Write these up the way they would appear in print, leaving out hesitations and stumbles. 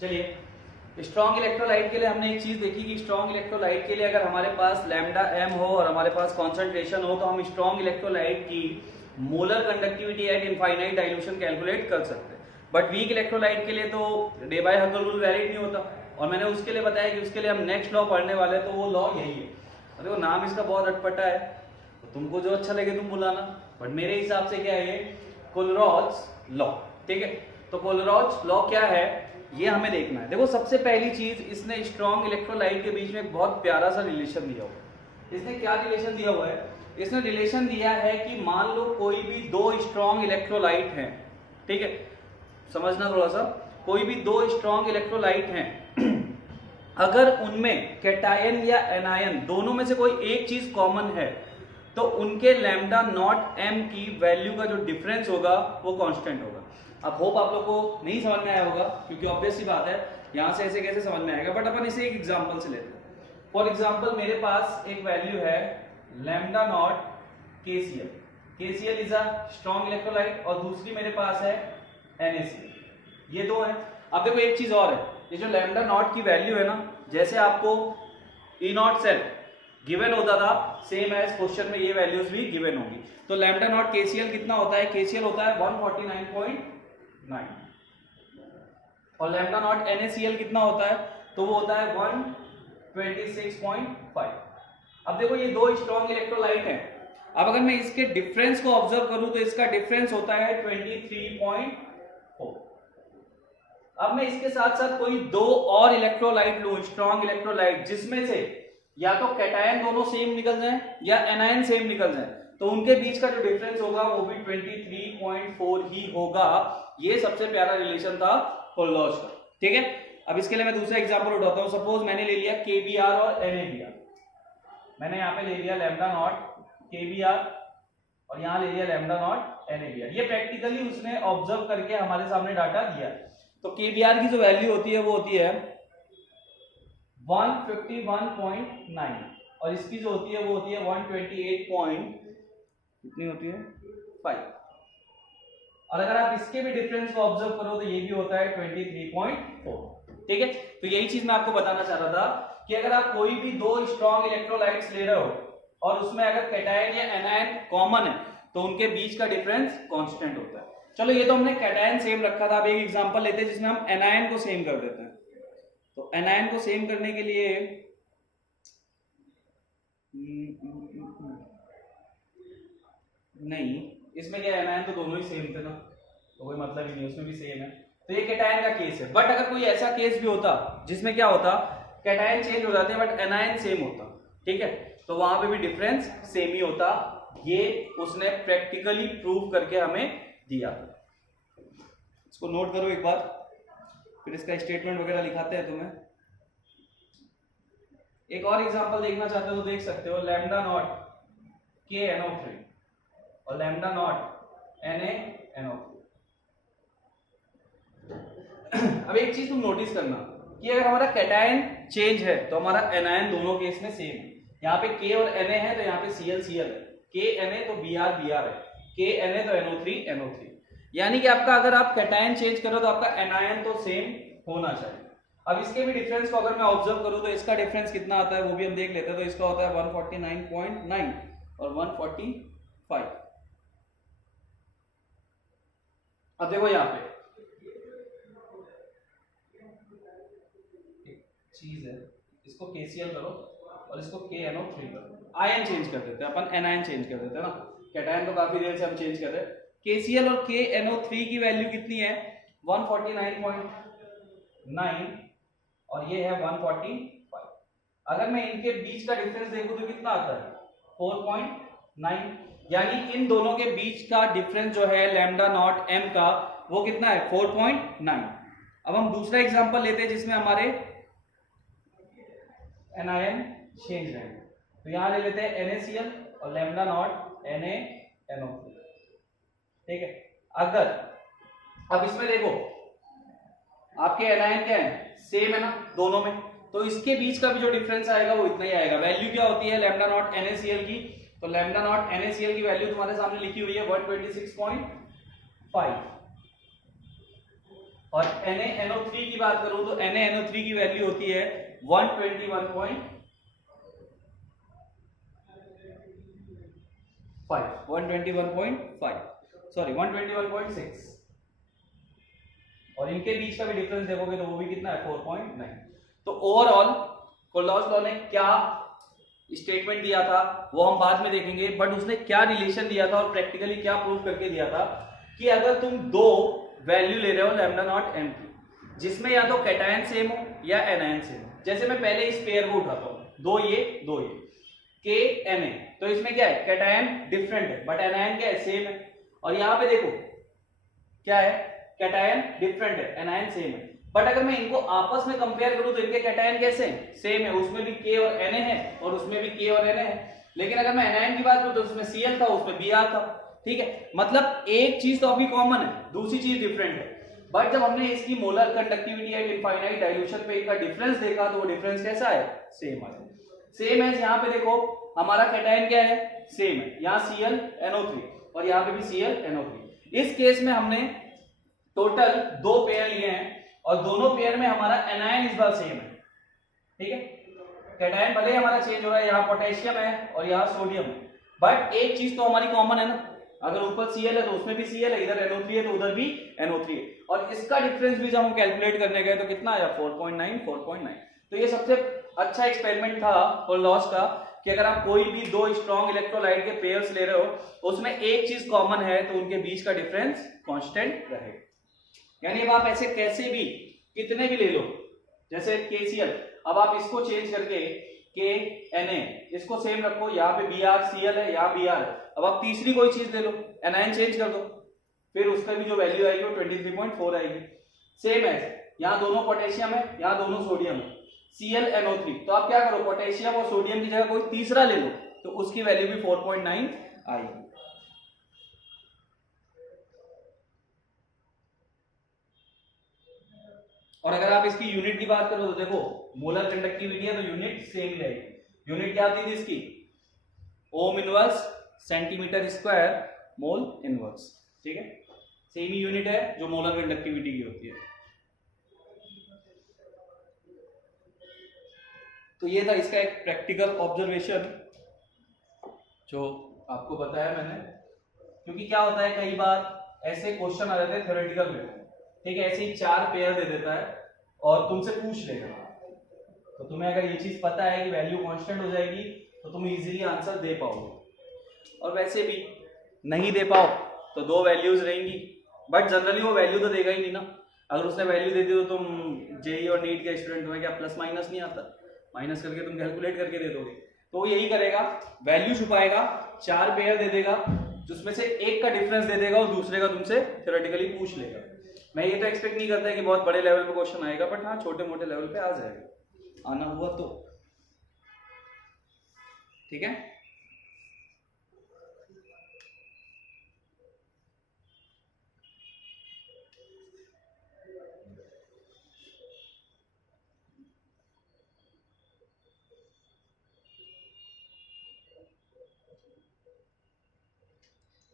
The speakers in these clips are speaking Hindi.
चलिए, स्ट्रॉन्ग इलेक्ट्रोलाइट के लिए हमने एक चीज देखी कि स्ट्रॉन्ग इलेक्ट्रोलाइट के लिए अगर हमारे पास लैम्डा एम हो और हमारे पास कॉन्सेंट्रेशन हो तो हम स्ट्रॉन्ग इलेक्ट्रोलाइट की molar conductivity at infinite dilution calculate कर सकते हैं। बट वीक इलेक्ट्रोलाइट के लिए तो Debye Hückel rule valid नहीं होता, और मैंने उसके लिए बताया कि उसके लिए हम नेक्स्ट लॉ पढ़ने वाले हैं, तो वो लॉ यही है। देखो नाम इसका बहुत अटपटा है, तो तुमको जो अच्छा लगे तुम बुलाना, बट मेरे हिसाब से क्या है, कोलरॉज लॉ। ठीक है, तो कोलरॉज लॉ क्या है ये हमें देखना है। देखो सबसे पहली चीज, इसने स्ट्रॉन्ग इलेक्ट्रोलाइट के बीच में एक बहुत प्यारा सा रिलेशन दिया हुआ है। इसने क्या रिलेशन दिया हुआ है? इसने रिलेशन दिया है कि मान लो कोई भी दो स्ट्रॉन्ग इलेक्ट्रोलाइट हैं, ठीक है, समझना थोड़ा सा, कोई भी दो स्ट्रॉन्ग इलेक्ट्रोलाइट हैं, अगर उनमें कैटायन या एनायन दोनों में से कोई एक चीज कॉमन है तो उनके लैम्डा नॉट एम की वैल्यू का जो डिफरेंस होगा वो कांस्टेंट होगा। अब होप आप लोग को नहीं समझ में आया होगा, क्योंकि ऑब्वियस सी बात है यहां से ऐसे कैसे समझ में आएगा, बट अपन इसे एक एग्जांपल से लेते हैं। फॉर एग्जांपल मेरे पास एक वैल्यू है lambda naught KCL. KCL is a strong electrolyte, और दूसरी मेरे पास है NaCl। ये दो है। अब देखो एक चीज और है, ये जो लैम्डा नॉट की वैल्यू है ना, जैसे आपको E नॉट सेल गिवन होता था, सेम एज क्वेश्चन में ये वैल्यूज भी गिवन होगी। तो लैम्डा नॉट KCl कितना होता है? KCl होता है 149.9, और लैम्डा नॉट NaCl कितना होता है? तो वो होता है 126.5। अब देखो ये दो स्ट्रॉन्ग इलेक्ट्रोलाइट हैं, अब अगर मैं इसके डिफरेंस को ऑब्जर्व करूं तो इसका डिफरेंस होता है 23.4। अब मैं इसके साथ साथ कोई दो और इलेक्ट्रोलाइट लूं, स्ट्रॉन्ग इलेक्ट्रोलाइट, जिसमें से या तो कैटायन दोनों सेम निकल जाए या एनायन सेम निकल जाए, तो उनके बीच का जो डिफरेंस होगा वो भी 23.4 ही होगा। ये सबसे प्यारा रिलेशन था कोलरॉज का। ठीक है, अब इसके लिए मैं दूसरा एग्जांपल उठाता हूं। सपोज मैंने ले लिया KBr और NaBr, मैंने यहाँ पे ले लिया लैम्डा नॉट KBr और यहाँ ले लिया लैम्डा नॉट NaBr। ये प्रैक्टिकली उसने ऑब्जर्व करके हमारे सामने डाटा दिया। तो KBr की जो वैल्यू होती है वो होती है 151.9, और इसकी जो होती है वो होती है 128 कितनी होती है 5। और अगर आप इसके भी डिफरेंस को ऑब्जर्व करो तो ये भी होता है 23.4। ठीक है, तो यही चीज मैं आपको बताना चाह रहा था कि अगर आप कोई भी दो स्ट्रॉन्ग इलेक्ट्रोलाइट्स ले रहे हो और उसमें अगर कैटायन या एनायन कॉमन है तो उनके बीच का डिफरेंस कांस्टेंट होता है। चलो ये तो हमने कैटायन सेम रखा था, अब एक एग्जांपल लेते हैं जिसमें हम एनायन को सेम कर देते हैं। तो एनायन को सेम करने के लिए नहीं, इसमें क्या एनायन तो दोनों ही सेम थे ना, तो कोई मतलब ही नहीं, उसमें भी सेम है। तो ये कैटायन का केस है। बट अगर कोई ऐसा केस भी होता जिसमें क्या होता, कैटायन चेंज हो जाते हैं बट एनायन सेम होता, ठीक है, तो वहां पे भी डिफरेंस सेम ही होता। ये उसने प्रैक्टिकली प्रूव करके हमें दिया। इसको नोट करो एक बार, फिर इसका स्टेटमेंट वगैरह लिखाते हैं तुम्हें। एक और एग्जांपल देखना चाहते हो तो देख सकते हो, लैम्डा नॉट KNO3 और लैम्डा नॉट NaNO3। अब एक चीज तुम नोटिस करना कि अगर हमारा कैटायन चेंज है तो हमारा एनायन दोनों केस में सेम है। यहाँ पे K और Na है तो यहाँ पे Cl है, KNa तो Br है, KNa तो NO3 यानी कि आपका अगर आप कैटायन चेंज करो तो आपका एनायन तो सेम होना चाहिए। अब इसके भी डिफरेंस को अगर मैं ऑब्जर्व करूं तो इसका डिफरेंस कितना आता है वो भी हम देख लेते हैं। तो इसका होता है 149.9 और 145। अब देखो यहाँ पे चीज है, इसको KCl करो और इसको KNO3 करो, आयन चेंज कर देते हैं अपन, एनायन चेंज कर देते हैं ना, कैटायन तो काफी देर से हम चेंज कर रहे हैं। KCl और KNO3 की वैल्यू कितनी है 149.9 और ये है 145। अगर मैं इनके बीच का डिफरेंस देखूं तो कितना आता है 4.9, यानी इन दोनों के बीच का डिफरेंस जो है लैम्डा नॉट m का वो कितना है 4.9। अब हम दूसरा एग्जांपल लेते हैं जिसमें हमारे एनायन चेंज रहेंगे। तो यहां ले लेते हैं NaCl और लैम्डा नॉट NaNO3। ठीक है, अगर अब इसमें देखो आपके एनायन क्या है, सेम है ना दोनों में, तो इसके बीच का भी जो डिफरेंस आएगा वो इतना ही आएगा। वैल्यू क्या होती है लैम्डा नॉट NaCl की, तो लैम्डा नॉट NaCl की वैल्यू तुम्हारे सामने लिखी हुई है 126.5। और NaNO3 की बात करूं तो NaNO3 की वैल्यू होती है 121.5 सॉरी 121.6, और इनके बीच का भी डिफरेंस देखोगे तो वो भी कितना है 4.9। तो ओवरऑल कोल्लॉज लॉ ने क्या स्टेटमेंट दिया था वो हम बाद में देखेंगे, बट उसने क्या रिलेशन दिया था और प्रैक्टिकली क्या प्रूव करके दिया था कि अगर तुम दो वैल्यू ले रहे हो लैम्डा नॉट एम की, जिसमें या तो कैटायन सेम हो या एनायन सेम हो, जैसे मैं पहले इस पेयर को उठाता हूं, दो ये के एन ए, तो इसमें क्या है कैटायन डिफरेंट है बट एनायन क्या है सेम है, और यहां पे देखो क्या है कैटायन डिफरेंट है एनायन सेम है, बट अगर मैं इनको आपस में कंपेयर करूं तो इनके कैटायन कैसे हैं सेम है, उसमें भी के और एन है और उसमें भी के और एन है, लेकिन अगर मैं एनायन की बात करूं तो उसमें Cl था उसमें Br था, ठीक है, मतलब एक चीज तो अभी कॉमन है दूसरी चीज डिफरेंट है, बट जब हमने इसकी molar conductivity at infinite dilution पे इनका डिफरेंस देखा तो वो डिफरेंस कैसा है सेम है। सेम है यहाँ पे देखो हमारा कैटायन क्या है सेम है, यहाँ ClNO3 और यहाँ पे भी ClNO3, इस केस में हमने टोटल दो पेयर लिए हैं और दोनों पेयर में हमारा एनायन इस बार सेम है, ठीक है, कैटायन भले ही हमारा चेंज हो रहा है, यहाँ पोटेशियम है और यहाँ सोडियम है, बट एक चीज तो हमारी कॉमन है ना, अगर ऊपर Cl है तो उसमें भी Cl है, इधर NO3 है तो उधर भी NO3 है, और इसका डिफरेंस भी जब हम कैलकुलेट करने गए तो कितना आया 4.9। तो ये सबसे अच्छा एक्सपेरिमेंट था कोल्लॉज का कि अगर आप कोई भी दो स्ट्रॉन्ग इलेक्ट्रोलाइट के पेयर्स ले रहे हो उसमें एक चीज कॉमन है तो उनके बीच का डिफरेंस कांस्टेंट रहेगा, यानी अब आप ऐसे कैसे भी कितने भी ले लो, जैसे KCl, अब आप इसको चेंज करके KNa इसको सेम रखो, यहाँ पे BrCl है यहाँ Br है, अब आप तीसरी कोई चीज ले लो एनायन चेंज कर दो, फिर उसका भी जो वैल्यू आएगी वो 23.4 आएगी, सेम है, यहाँ दोनों पोटेशियम है यहाँ दोनों सोडियम है ClNO3, तो आप क्या करो पोटेशियम और सोडियम की जगह कोई तीसरा ले लो तो उसकी वैल्यू भी 4.9 आएगी। और अगर आप इसकी यूनिट की बात करो तो देखो मोलर कंडक्टिविटी है तो यूनिट सेम ही रहेगी, यूनिट क्या आती थी इसकी ohm inverse centimetre square mole inverse, ठीक है, सेम ही यूनिट है जो मोलर कंडक्टिविटी की होती है। तो ये था इसका एक प्रैक्टिकल ऑब्जर्वेशन जो आपको बताया मैंने, क्योंकि क्या होता है कई बार ऐसे क्वेश्चन आ जाते हैं थ्योरेटिकल में, ठीक है, ऐसे ही चार पेयर दे देता है और तुमसे पूछ लेगा, तो तुम्हें अगर ये चीज पता है कि वैल्यू कांस्टेंट हो जाएगी तो तुम इजीली आंसर दे पाओगे, और वैसे भी नहीं दे पाओ तो दो वैल्यूज रहेंगी, बट जनरली वो वैल्यू तो देगा ही नहीं ना, अगर उसने वैल्यू दे दी तो तुम जेई और नीट के स्टूडेंट में क्या प्लस माइनस नहीं आता, माइनस करके तुम कैलकुलेट करके दे दोगे, तो वो यही करेगा वैल्यू छुपाएगा, चार पेयर दे देगा जिसमें से एक का डिफरेंस दे देगा और दूसरे का तुमसे थ्योरेटिकली पूछ लेगा। मैं ये तो एक्सपेक्ट नहीं करता कि बहुत बड़े लेवल पे क्वेश्चन आएगा, बट हाँ छोटे मोटे लेवल पे आ जाएगा, आना हुआ तो ठीक है।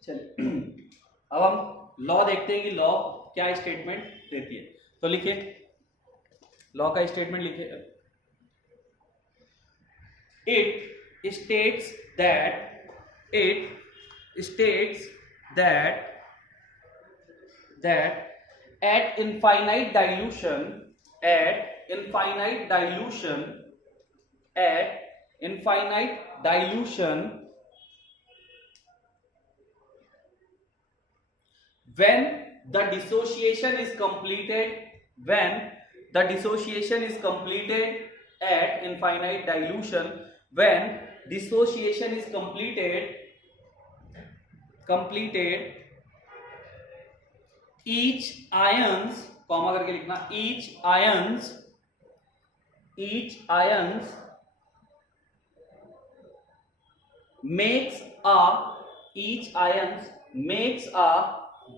चलिए अब हम लॉ देखते हैं कि लॉ क्या स्टेटमेंट देती है, तो लिखिए लॉ का स्टेटमेंट लिखिए, it states that at infinite dilution when the dissociation is completed at infinite dilution, when dissociation is completed each ions comma करके लिखना each ions makes a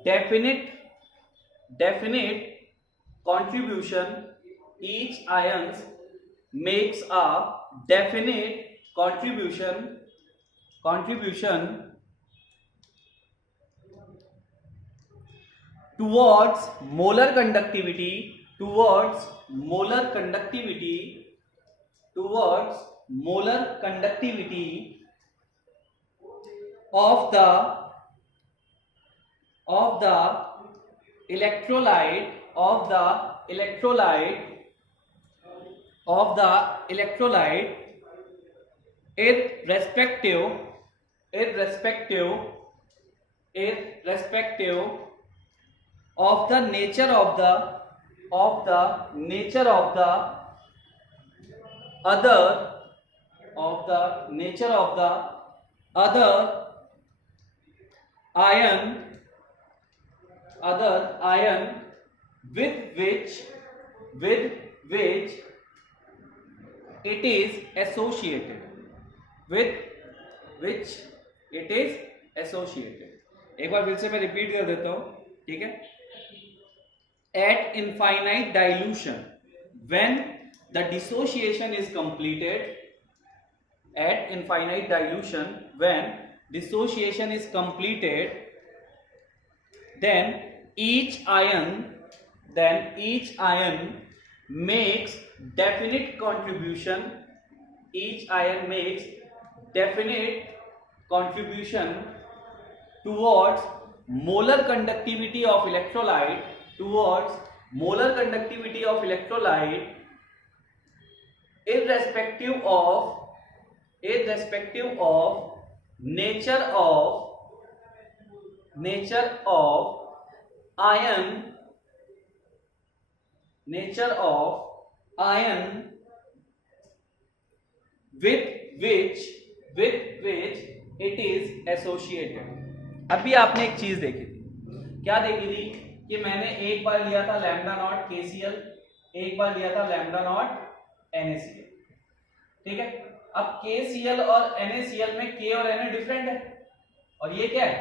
definite contribution, each ions makes a definite contribution towards molar conductivity towards molar conductivity of the electrolyte irrespective of the nature of the other ion with which it is associated एक बार फिर से मैं रिपीट कर देता हूं, ठीक है. At infinite dilution, when the dissociation is completed, then each ion makes definite contribution towards molar conductivity of electrolyte irrespective of nature of ion with which it is associated. अभी आपने एक चीज देखी थी, क्या देखी थी कि मैंने एक बार लिया था लैम्डा नॉट KCl, एक बार लिया था लैम्डा नॉट NaCl, ठीक है. अब KCl और NaCl में K और Na डिफरेंट है और ये क्या है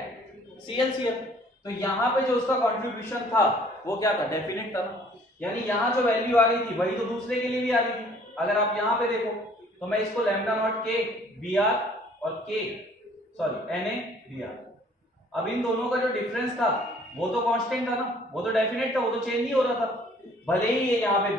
ClCl, तो यहाँ पे जो उसका कंट्रीब्यूशन था वो क्या था, डेफिनेट था ना. यानी यहाँ जो वैल्यू आ रही थी वही तो दूसरे के लिए भी आ रही थी. अगर आप यहाँ पे देखो तो मैं इसको लैम्डा नॉट K Br और Na Br, अब इन दोनों का जो डिफरेंस था वो तो कांस्टेंट था ना, वो तो डेफिनेट था, वो तो चेंज नहीं हो रहा था. भले ही ये यहाँ पे